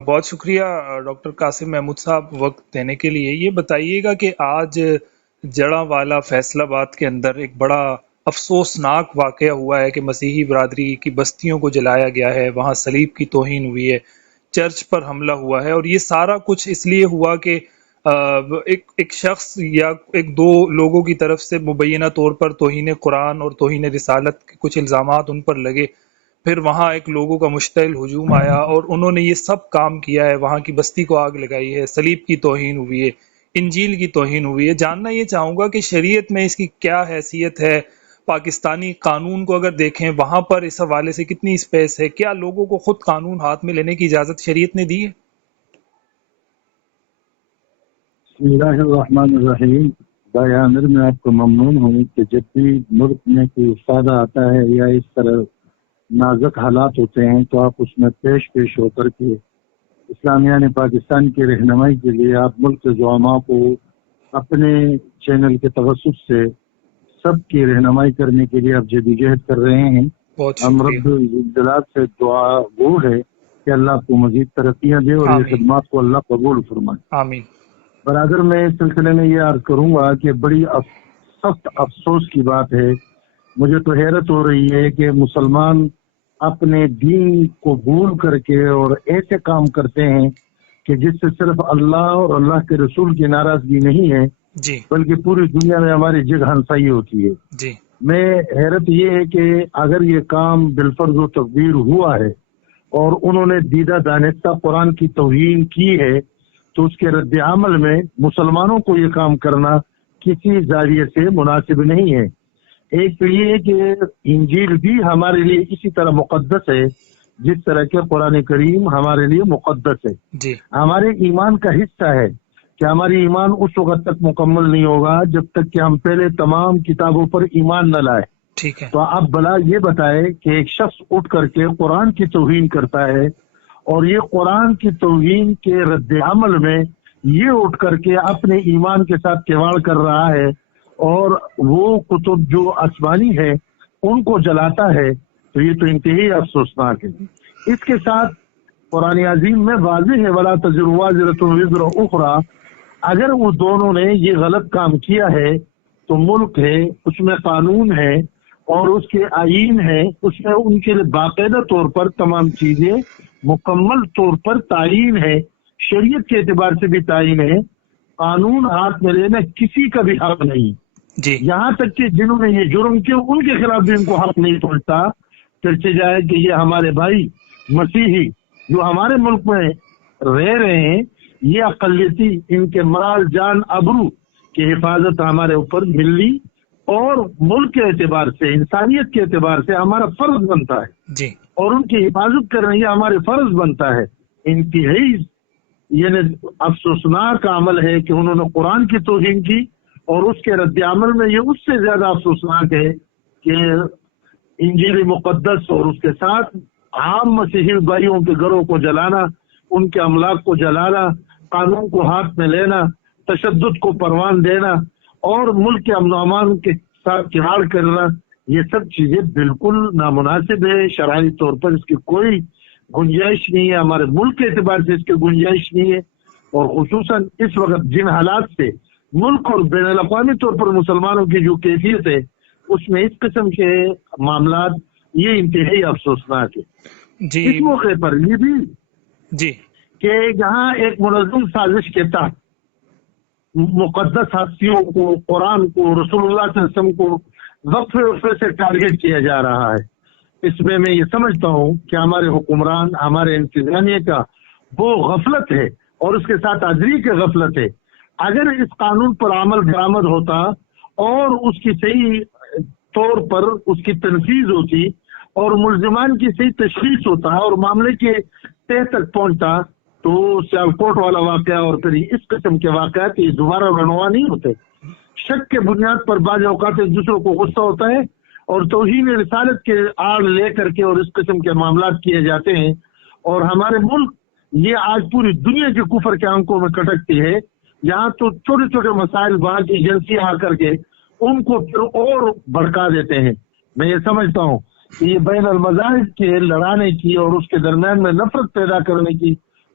بہت شکریہ ڈاکٹر قاسم محمود صاحب وقت دینے کے لیے۔ یہ بتائیے گا کہ آج جڑاں والا فیصل آباد کے اندر ایک بڑا افسوسناک واقعہ ہوا ہے کہ مسیحی برادری کی بستیوں کو جلایا گیا ہے، وہاں صلیب کی توہین ہوئی ہے، چرچ پر حملہ ہوا ہے، اور یہ سارا کچھ اس لیے ہوا کہ ایک شخص یا ایک دو لوگوں کی طرف سے مبینہ طور پر توہین قرآن اور توہین رسالت کے کچھ الزامات ان پر لگے، پھر وہاں ایک لوگوں کا مشتعل ہجوم آیا اور انہوں نے یہ سب کام کیا ہے، وہاں کی بستی کو آگ لگائی ہے، صلیب کی توہین ہوئی ہے، انجیل کی توہین ہوئی ہے۔ جاننا یہ چاہوں گا کہ شریعت میں اس کی کیا حیثیت ہے، پاکستانی قانون کو اگر دیکھیں وہاں پر اس حوالے سے کتنی اسپیس ہے، کیا لوگوں کو خود قانون ہاتھ میں لینے کی اجازت شریعت نے دی ہے؟ بسم اللہ الرحمن الرحیم۔ بھائی عامر، میں آپ کو ممنون ہوں کہ جب بھی ملک میں کوئی فائدہ آتا ہے یا اس طرح نازک حالات ہوتے ہیں تو آپ اس میں پیش ہو کر کے اسلامیہ نے پاکستان کی رہنمائی کے لیے آپ ملک کے زعماء کو اپنے چینل کے توسط سے سب کی رہنمائی کرنے کے لیے آپ جدوجہد کر رہے ہیں۔ بہت ہم شکریہ۔ رب الجلال سے دعا وہ ہے کہ اللہ آپ کو مزید ترقیاں دے اور یہ آمین خدمات کو اللہ قبول فرمائے۔ آمین۔ برادر، میں اس سلسلے میں یہ عرض کروں گا کہ بڑی سخت افسوس کی بات ہے، مجھے تو حیرت ہو رہی ہے کہ مسلمان اپنے دین کو بھول کر کے اور ایسے کام کرتے ہیں کہ جس سے صرف اللہ اور اللہ کے رسول کی ناراضگی نہیں ہے جی بلکہ پوری دنیا میں ہماری جگ ہنسائی ہوتی ہے۔ جی میں حیرت یہ ہے کہ اگر یہ کام بالفرض و تقدیر ہوا ہے اور انہوں نے دیدہ دانستہ قرآن کی توہین کی ہے تو اس کے رد عمل میں مسلمانوں کو یہ کام کرنا کسی زاویے سے مناسب نہیں ہے۔ ایک تو یہ ہے کہ انجیل بھی ہمارے لیے اسی طرح مقدس ہے جس طرح کہ قرآن کریم ہمارے لیے مقدس ہے، جی ہمارے ایمان کا حصہ ہے کہ ہماری ایمان اس وقت تک مکمل نہیں ہوگا جب تک کہ ہم پہلے تمام کتابوں پر ایمان نہ لائے۔ ٹھیک ہے۔ تو آپ بلا یہ بتائے کہ ایک شخص اٹھ کر کے قرآن کی توہین کرتا ہے اور یہ قرآن کی توہین کے رد عمل میں یہ اٹھ کر کے اپنے ایمان کے ساتھ کھیواڑ کر رہا ہے اور وہ کتب جو آسمانی ہے ان کو جلاتا ہے، تو یہ تو انتہائی افسوسناک ہے۔ اس کے ساتھ قرآن عظیم میں واضح ہے وَلَا تَزِرُ وَازِرَةٌ وِزْرَ أُخْرَى، اگر وہ دونوں نے یہ غلط کام کیا ہے تو ملک ہے، اس میں قانون ہے اور اس کے آئین ہے، اس میں ان کے لیے باقاعدہ طور پر تمام چیزیں مکمل طور پر تعین ہے، شریعت کے اعتبار سے بھی تعین ہے۔ قانون ہاتھ میں لینا کسی کا بھی حق نہیں، جی یہاں تک کہ جنہوں نے یہ جرم کیا ان کے خلاف بھی ان کو حق نہیں پہنچتا۔ چرچے جائے کہ یہ ہمارے بھائی مسیحی جو ہمارے ملک میں رہ رہے ہیں، یہ اقلیتی، ان کے مال جان ابرو کی حفاظت ہمارے اوپر ملی اور ملک کے اعتبار سے، انسانیت کے اعتبار سے ہمارا فرض بنتا ہے جی اور ان کی حفاظت کرنا یہ ہمارے فرض بنتا ہے۔ انتہائی یعنی افسوسناک عمل ہے کہ انہوں نے قرآن کی توہین کی اور اس کے رد عمل میں یہ اس سے زیادہ افسوسناک ہے کہ انجیل مقدس اور اس کے ساتھ عام مسیحی بھائیوں کے گھروں کو جلانا، ان کے املاک کو جلانا، قانون کو ہاتھ میں لینا، تشدد کو پروان دینا اور ملک کے امن و امان کے ساتھ کھیواڑ کرنا، یہ سب چیزیں بالکل نامناسب ہے۔ شرعی طور پر اس کی کوئی گنجائش نہیں ہے، ہمارے ملک کے اعتبار سے اس کی گنجائش نہیں ہے، اور خصوصاً اس وقت جن حالات سے ملک اور بین الاقوامی طور پر مسلمانوں کی جو کیفیت ہے اس میں اس قسم کے معاملات یہ انتہائی افسوسناک ہے۔ جی اس موقع پر یہ بھی جی کہ جہاں ایک منظم سازش کے تحت مقدس ہستیوں کو، قرآن کو، رسول اللہ صلی اللہ علیہ وسلم کو وقفے سے ٹارگٹ کیا جا رہا ہے، اس میں یہ سمجھتا ہوں کہ ہمارے حکمران، ہمارے انتظامیہ کا وہ غفلت ہے اور اس کے ساتھ ادری کی غفلت ہے۔ اگر اس قانون پر عمل درآمد ہوتا اور اس کی صحیح طور پر اس کی تنفیذ ہوتی اور ملزمان کی صحیح تشخیص ہوتا اور معاملے کے تہ تک پہنچتا تو سیالکوٹ والا واقعہ اور پھر اس قسم کے واقعات یہ دوبارہ رونما نہیں ہوتے۔ شک کے بنیاد پر بعض اوقات ایک دوسروں کو غصہ ہوتا ہے اور توہین رسالت کے آڑ لے کر کے اور اس قسم کے معاملات کیے جاتے ہیں، اور ہمارے ملک یہ آج پوری دنیا کے کفر کے آنکھوں میں کٹکتی ہے۔ یہاں تو چھوٹے چھوٹے مسائل وہاں کی ایجنسیاں آ کر کے ان کو پھر اور بھڑکا دیتے ہیں۔ میں یہ سمجھتا ہوں کہ یہ بین المذاہب کے لڑانے کی اور اس کے درمیان میں نفرت پیدا کرنے کی